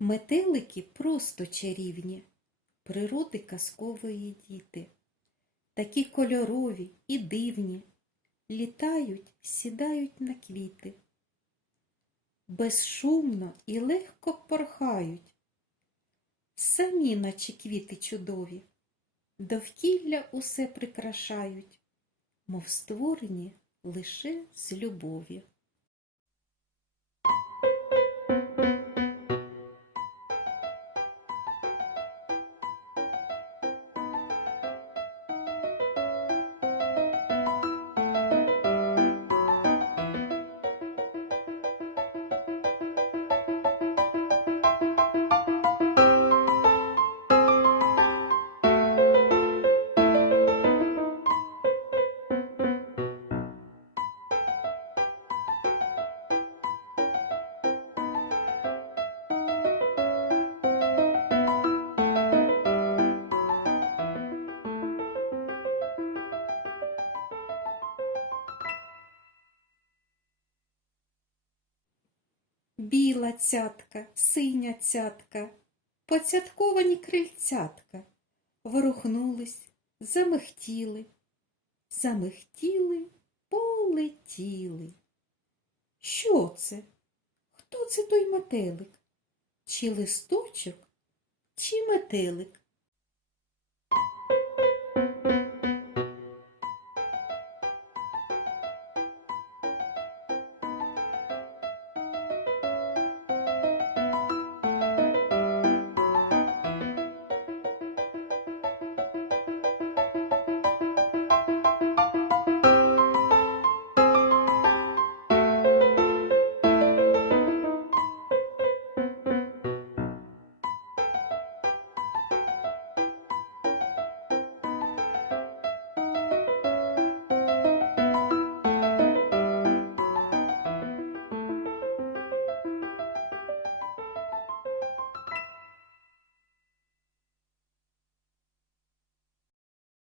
Метелики просто чарівні, природи казкової діти, такі кольорові і дивні, літають, сідають на квіти, безшумно і легко порхають, самі, наче квіти чудові, довкілля усе прикрашають, мов створені лише з любові. Біла цятка, синя цятка, поцятковані крильцятка, ворухнулись, замихтіли, замихтіли, полетіли. Що це? Хто це той метелик? Чи листочок, чи метелик?